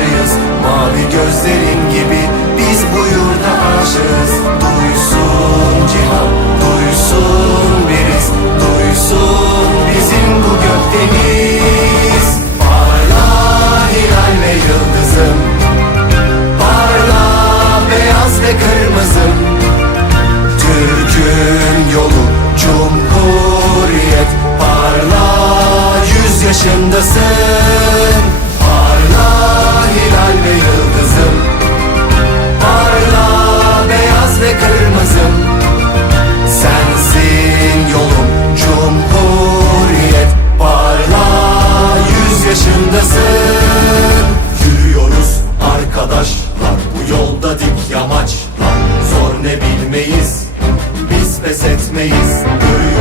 karşıyız Mavi gözlerin gibi biz bu yurda aşığız. Duysun cihan, duysun biriz. Duysun bizim bu gökdeniz. Parla hilal ve yıldızım. Parla beyaz ve kırmızım. Türk'ün yolu Cumhuriyet. Parla yüz yaşındasın yolda dik yamaç Zor ne bilmeyiz Biz pes etmeyiz. Görüyoruz